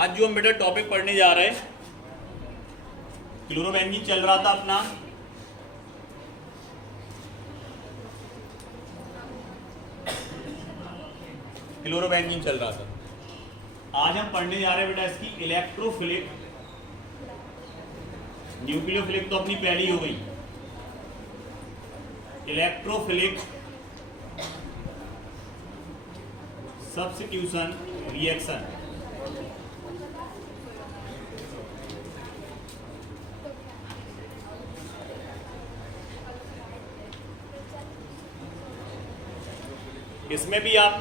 आज जो हम बेटा टॉपिक पढ़ने जा रहे हैं, क्लोरोबेंजीन चल रहा था अपना। क्लोरोबेंजीन चल रहा था। आज हम पढ़ने जा रहे हैं बेटा इसकी इलेक्ट्रोफिलिक। न्यूक्लियोफिलिक तो अपनी पहली हो गई। Electrophilic substitution reaction. इसमें भी आप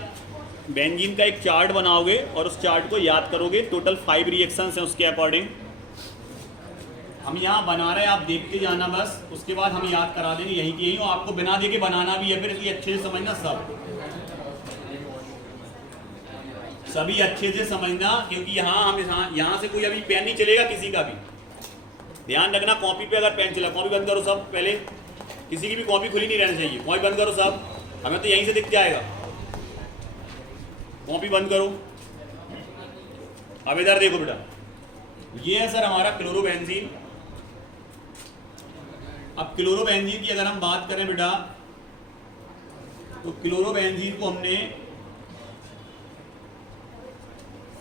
बेंजीन का एक चार्ट बनाओगे और उस चार्ट को याद करोगे। टोटल 5 रिएक्शंस हैं उसके अकॉर्डिंग। हम यहाँ बना रहे हैं, आप देखते जाना बस, उसके बाद हम याद करा देंगे यही की यही। और आपको बिना देखे बनाना भी है, फिर इसलिए अच्छे से समझना। सभी अच्छे से समझना, क्योंकि यहाँ से कोई अभी पेन नहीं चलेगा किसी का भी। ध्यान रखना, कॉपी पे अगर पेन चला, कॉपी बंद करो सब। पहले किसी की भी कॉपी खुली नहीं रहनी चाहिए। कॉपी बंद करो सब, हमें तो यहीं से दिख जाएगा। कॉपी बंद करो। अब इधर देखो बेटा, ये है सर हमारा क्लोरोबेंजीन। अब क्लोरोबेंजीन की अगर हम बात करें बेटा, तो क्लोरोबेंजीन को हमने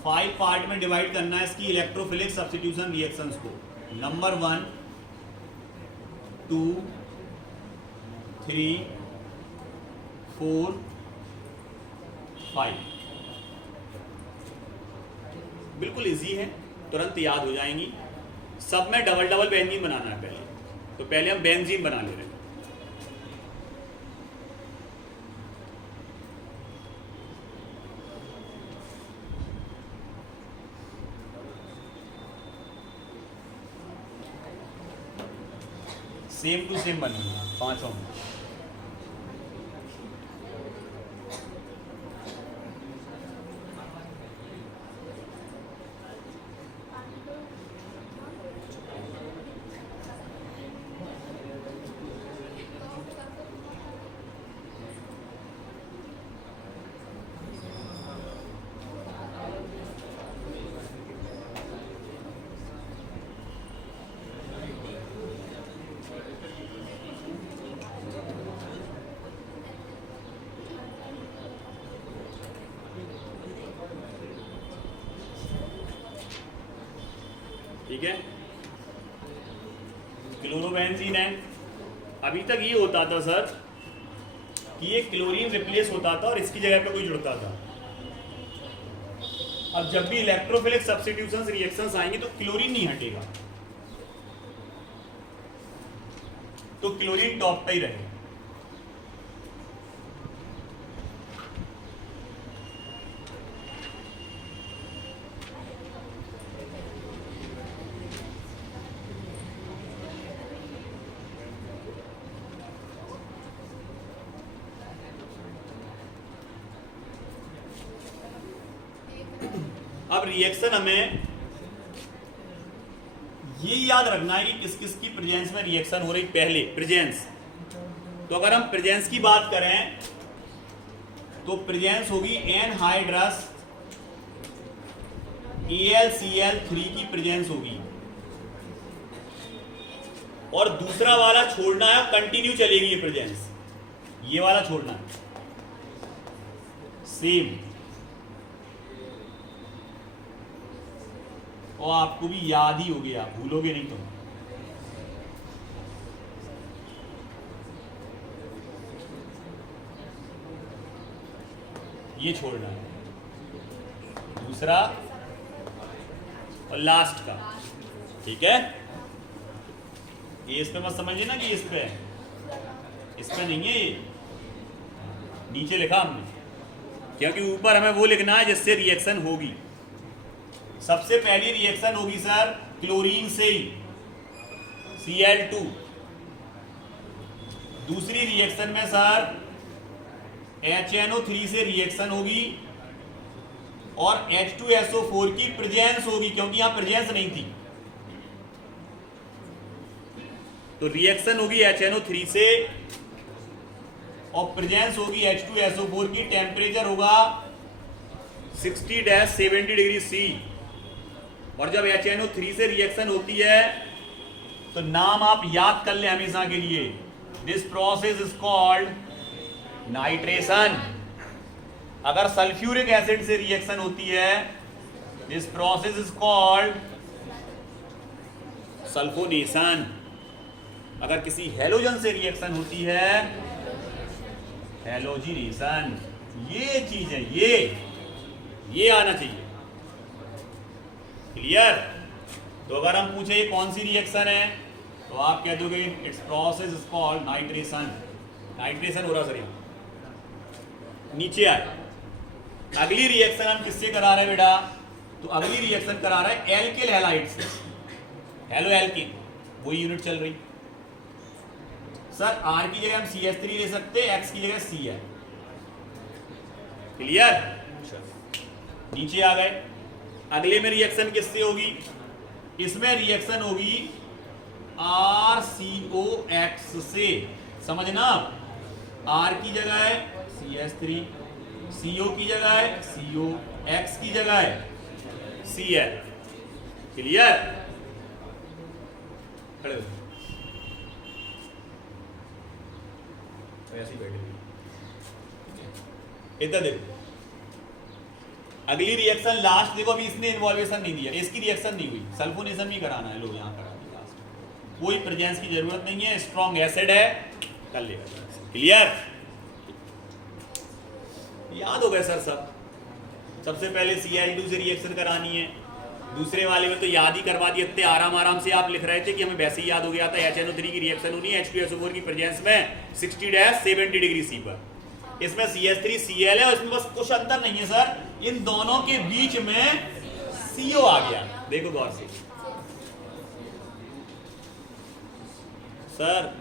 5 पार्ट में डिवाइड करना है इसकी इलेक्ट्रोफिलिक सब्स्टिट्यूशन रिएक्शंस को। नंबर 1, 2, 3, 4, 5। बिल्कुल इजी है, तुरंत याद हो जाएंगी। सब में डबल डबल बेंजीन बनाना है पहले। तो पहले हम बेंजीन बना ले रहे हैं। सेम टू सेम बनेंगे पांचों में। ठीक है, क्लोरोबेंजीन है। अभी तक ये होता था सर कि ये क्लोरीन रिप्लेस होता था और इसकी जगह पे कोई जुड़ता था। अब जब भी इलेक्ट्रोफिलिक सब्स्टिट्यूशन रिएक्शंस आएंगे तो क्लोरीन नहीं हटेगा, तो क्लोरीन टॉप पे ही रहेगा। अब रिएक्शन हमें ये याद रखना है कि किस किस की प्रेजेंस में रिएक्शन हो रही। पहले प्रेजेंस, तो अगर हम प्रेजेंस की बात करें तो प्रेजेंस होगी एनहाइड्रस AlCl3 की प्रेजेंस होगी। और दूसरा वाला छोड़ना है, कंटिन्यू चलेगी ये प्रेजेंस। ये वाला छोड़ना है सेम। और आपको भी याद ही हो गया, भूलोगे नहीं। तो ये छोड़ना है, दूसरा और लास्ट का। ठीक है, ये इस पे मत समझिए ना कि इस पे नहीं है, ये नीचे लिखा हमने, क्योंकि ऊपर हमें वो लिखना है जिससे रिएक्शन होगी। सबसे पहली रिएक्शन होगी सर क्लोरीन से ही, Cl2। दूसरी रिएक्शन में सर HNO3 से रिएक्शन होगी और H2SO4 की प्रेजेंस होगी, क्योंकि यहां प्रेजेंस नहीं थी। तो रिएक्शन होगी HNO3 से और प्रेजेंस होगी H2SO4 की। टेम्परेचर होगा 60-70 डिग्री C और जब HNO3 से रिएक्शन होती है तो नाम आप याद कर ले हमेशा के लिए, this process is called nitration. अगर सल्फ्यूरिक एसिड से रिएक्शन होती है, this process is called sulphonation. अगर किसी हेलोजन से रिएक्शन होती है, हेलोजिनेशन। ये चीज है, ये आना चाहिए। क्लियर? तो अगर हम पूछे ये कौन सी रिएक्शन है तो आप कह दोगे it's process is called nitration. Nitration हो रहा सर यहाँ। नीचे आए, अगली रिएक्शन हम किससे करा रहे हैं बेटा? तो अगली रिएक्शन करा रहा है एल्किल हैलाइड से। हेलो एल्किन, वही यूनिट चल रही। सर R की जगह हम CH3 ले सकते हैं, X की जगह C है। क्लियर? नीचे आ गए, अगले में रिएक्शन किससे होगी? इसमें रिएक्शन होगी RCOX से। समझना, R की जगह है CH3, CO की जगह है CO, X की जगह है Cl। क्लियर? खड़े हो, ऐसे ही बैठे। इधर देखो, अगली रिएक्शन लास्ट देखो, अभी इसने इन्वॉल्वेशन नहीं दिया, इसकी रिएक्शन नहीं हुई, सल्फोनेशन भी कराना है। लोग यहाँ करा दिया, कोई प्रेजेंस की जरूरत नहीं है, स्ट्रॉन्ग एसिड है, कर लेगा। क्लियर? याद हो गए सर सब? सबसे पहले Cl2 से रिएक्शन करानी है, दूसरे वाले में तो याद ही करवा दिए, इतने आराम से आप लिख रहे थे कि हमें वैसे ही याद हो गया था। HNO3 की रिएक्शन होनी है H2SO4 की प्रेजेंस में 60-70 डिग्री C पर। इसमें CH3Cl है और इसमें बस कुछ अंतर नहीं है सर, इन दोनों के बीच में CO आ गया। देखो गौर से सर,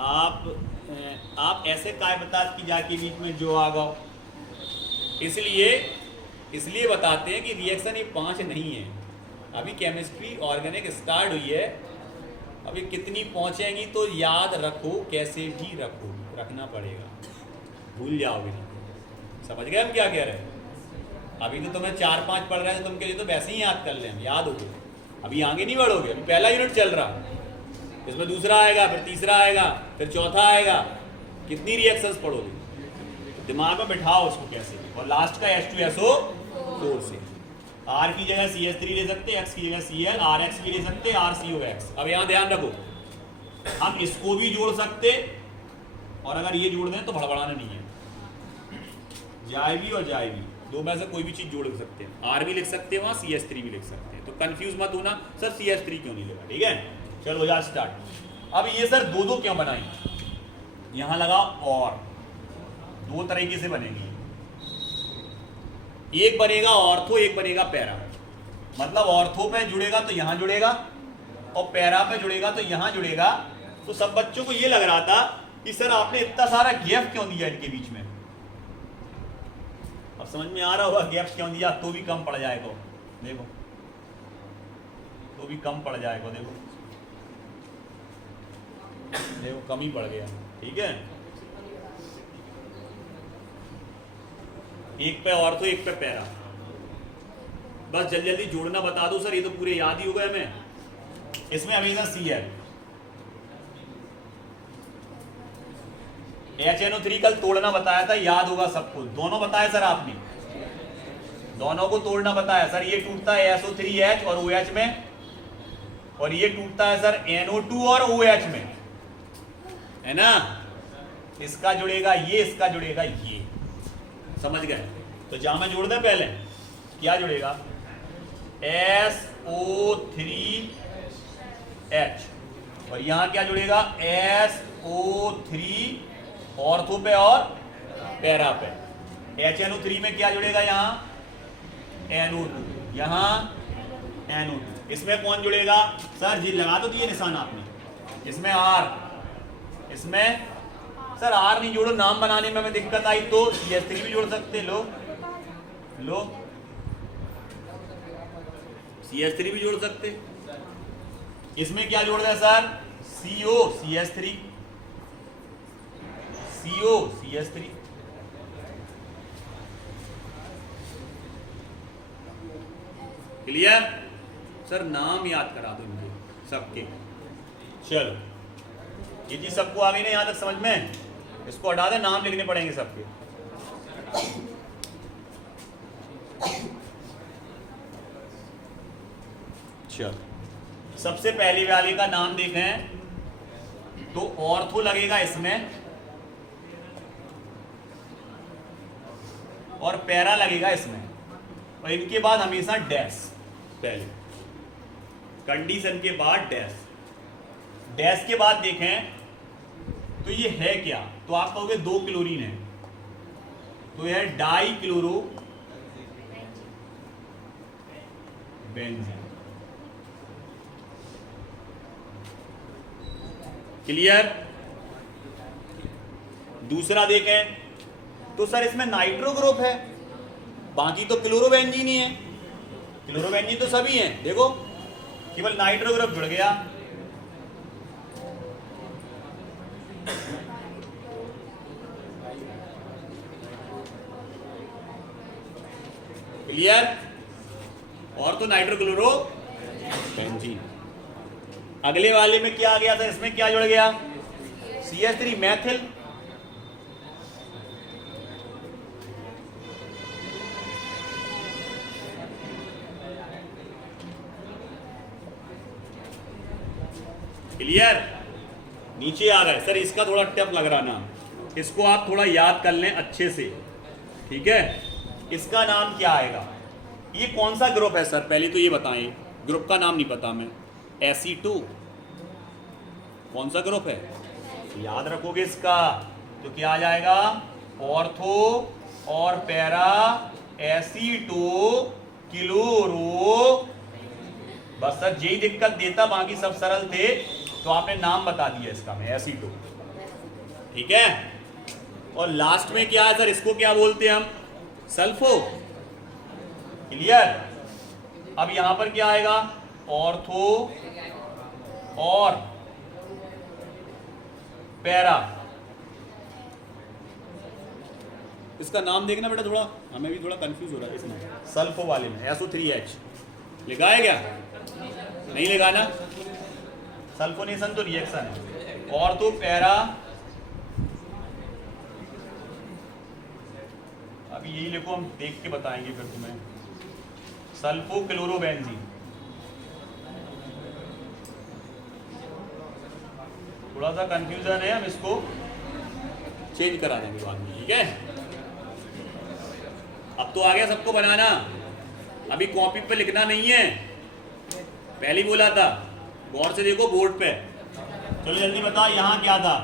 आप ऐसे काय बता कि जाके बीच में जो आ गया, इसलिए बताते हैं कि रिएक्शन ये 5 नहीं है। अभी केमिस्ट्री ऑर्गेनिक स्टार्ट हुई है, अभी कितनी पहुंचेंगी तो याद रखो, कैसे भी रखो, रखना पड़ेगा, भूल जाओगे नहीं। समझ गए हम क्या कह रहे हैं? अभी तो तुम्हें 4-5 पढ़ रहे हैं, तुम के लिए तो वैसे ही याद कर ले, याद हो गए। अभी आगे नहीं बढ़ोगे, अभी पहला यूनिट चल रहा, इसमें दूसरा आएगा, फिर तीसरा आएगा, फिर चौथा आएगा। कितनी रिएक्शंस पढ़ोगे? दिमाग में बिठाओ उसको कैसे। और लास्ट का H2SO4 से R की जगह CH3 ले सकते, X की जगह Cl, RX भी ले सकते, RCOX। अब यहाँ ध्यान रखो, हम इसको भी जोड़ सकते और अगर ये जोड़ दें तो भड़बड़ाना नहीं है, जाएगी और जाएगी, दो में से कोई भी चीज जोड़ सकते हैं। R भी लिख सकते हैं, वहाँ CH3 भी लिख सकते हैं। तो कंफ्यूज मत होना सर CH3 क्यों नहीं लगा। ठीक है, चलो हो जा स्टार्ट। अब ये सर दो क्यों बनाई? यहां लगा और, दो तरीके से बनेगी, एक बनेगा ऑर्थो, एक बनेगा पैरा। मतलब ऑर्थो पे जुड़ेगा तो यहां जुड़ेगा और पैरा पे जुड़ेगा तो यहां जुड़ेगा। तो सब बच्चों को ये लग रहा था कि सर आपने इतना सारा गैप क्यों दिया इनके बीच में। अब समझ में आ रहा होगा गैप क्यों दिया, तो भी कम पड़ जाएगा। देखो तो भी कम पड़ जाएगा, देखो कम ही पड़ गया। ठीक है, एक पे ऑर्थो, एक पे पैरा। बस जल्दी जल्दी जोड़ना बता दो सर, ये तो पूरे याद ही हो गए हमें। इसमें हमेशा Cl, HNO3 कल तोड़ना बताया था, याद होगा सबको। दोनों बताया सर आपने, दोनों को तोड़ना बताया सर। ये टूटता है SO3H और OH में, और ये टूटता है सर NO2 और OH में, है ना। इसका जुड़ेगा ये, इसका जुड़ेगा ये, समझ गए। तो जामा जोड़ दें पहले, क्या जुड़ेगा? SO3H और यहां क्या जुड़ेगा? SO3 ऑर्थो पे और पैरा पे। HNO3 में क्या जुड़ेगा? यहाँ NO2, यहाँ NO2। इसमें कौन जुड़ेगा सर? जी लगा तो दिए निशान आपने। इसमें R, इसमें सर R नहीं जोड़ो, नाम बनाने में हमें दिक्कत आई तो CH3 भी जोड़ सकते। लो CH3 भी जोड़ सकते। इसमें क्या जोड़ दें sir? CO CH3, CO CH3। Clear? Sir नाम याद करा दो इनके सबके। चलो ये चीज सबको आ गई ना यहां तक समझ में? इसको हटा दे, नाम लिखने पड़ेंगे सबके। चलो सबसे पहली वाली का नाम देखें तो ऑर्थो लगेगा इसमें और पैरा लगेगा इसमें, और इनके बाद हमेशा डैश, पहले कंडीशन के बाद डैश। डैश के बाद देखें तो ये है क्या, तो आप कहोगे 2 क्लोरीन है, तो यह है डाई क्लोरो बेंजीन। क्लियर? दूसरा देखें तो सर इसमें नाइट्रो ग्रुप है, बाकी तो क्लोरोबेंजीन ही है। क्लोरोबेंजीन तो सभी हैं, देखो केवल नाइट्रो ग्रुप जुड़ गया। क्लियर? और तो नाइट्रो क्लोरो बेंजीन। अगले वाले में क्या आ गया था, इसमें क्या जुड़ गया, CH3 मैथिल। क्लियर? नीचे आ गए सर, इसका थोड़ा टफ लग रहा ना, इसको आप थोड़ा याद कर लें अच्छे से, ठीक है? इसका नाम क्या आएगा, ये कौन सा ग्रुप है सर, पहले तो ये बताएं, ग्रुप का नाम नहीं पता हमें। Fe2 कौन सा ग्रुप है, याद रखोगे इसका तो क्या आ जाएगा, ऑर्थो और पैरा Fe2 क्लोरो। बस सर यही दिक्कत देता, बाकी सब सरल थे, तो आपने नाम बता दिया इसका में Fe2, ठीक है? और लास्ट में क्या है सर, इसको क्या बोलते हैं हम, सल्फो। क्लियर? अब यहां पर क्या आएगा, ऑर्थो और पैरा। इसका नाम देखना बेटा, थोड़ा हमें भी थोड़ा कंफ्यूज हो रहा है इसमें, सल्फो वाले में SO3H लिखा है क्या, नहीं लिखा ना? सल्फोनेशन तो रिएक्शन है, और तो पैरा, अभी यही लिखो, हम देख के बताएंगे फिर तुम्हें, सल्फो क्लोरोबेंजीन। थोड़ा सा कंफ्यूजन है, हम इसको चेंज करा देंगे बाद में, ठीक है? अब तो आ गया सबको बनाना, अभी कॉपी पे लिखना नहीं है, पहले ही बोला था, गौर से देखो बोर्ड पे। चलो जल्दी बताओ यहां क्या था,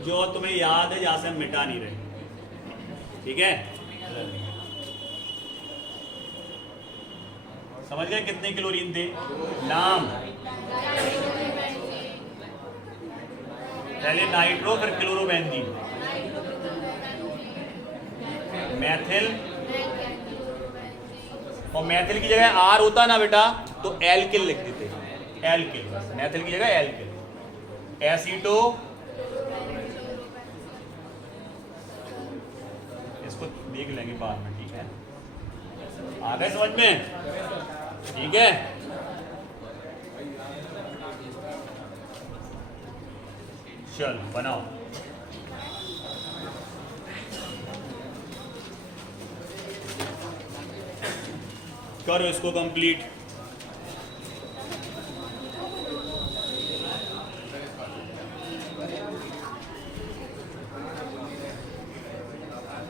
जो तुम्हें याद है, जहां से हम मिटा नहीं रहे, ठीक है? समझ गए कितने क्लोरीन थे, नाम पहले नाइट्रो फिर क्लोरोबेंजीन, मैथिल, और मैथिल की जगह R होता ना बेटा तो एल्किल लिख देते, एल्किल, मैथिल की जगह एल्किल। एसीटो, इसको देख लेंगे बाद में, ठीक है? आ गए समझ में? ठीक है, चल बनाओ। करो इसको कंप्लीट।